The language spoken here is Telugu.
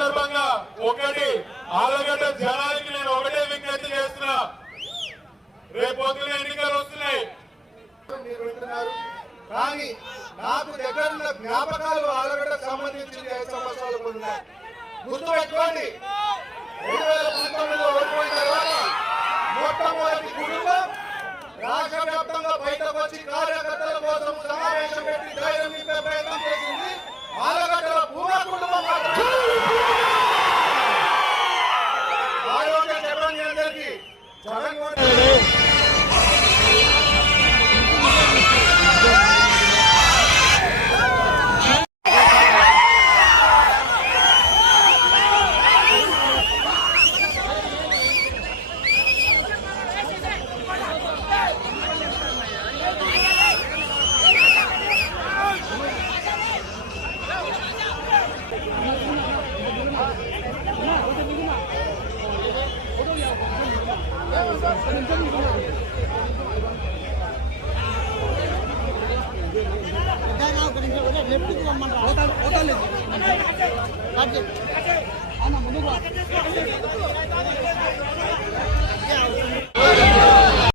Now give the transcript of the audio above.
సందర్భంగా ఒకటి ఆలగడ్డ జనానికి నేను ఒకటే విజ్ఞప్తి చేస్తున్నా, రేపు పొద్దున ఎన్నికలు వస్తున్నాయి. మీరు వింటున్నారు కానీ నాకు దగ్గరున్న జ్ఞాపకాలు ఆలగడ్డకు సంబంధించి 5 సంవత్సరాలకు ఉన్నాయి. గుర్తుపెట్టుకోండి, 2019లో ఓడిపోయిన తర్వాత మొట్టమొదటి కుటుంబం రాష్ట్ర వ్యాప్తంగా బయటకు వచ్చి కార్యకర్తల కోసం సమావేశం పెట్టి ధైర్యం నింపే ప్రయత్నం చేసింది ఆలగడ్డల పూర్ణ కుటుంబం మాత్రమే. ఆరోగ్య చెప్పండి అందరికీ. జగన్మోహన్ ముందుకు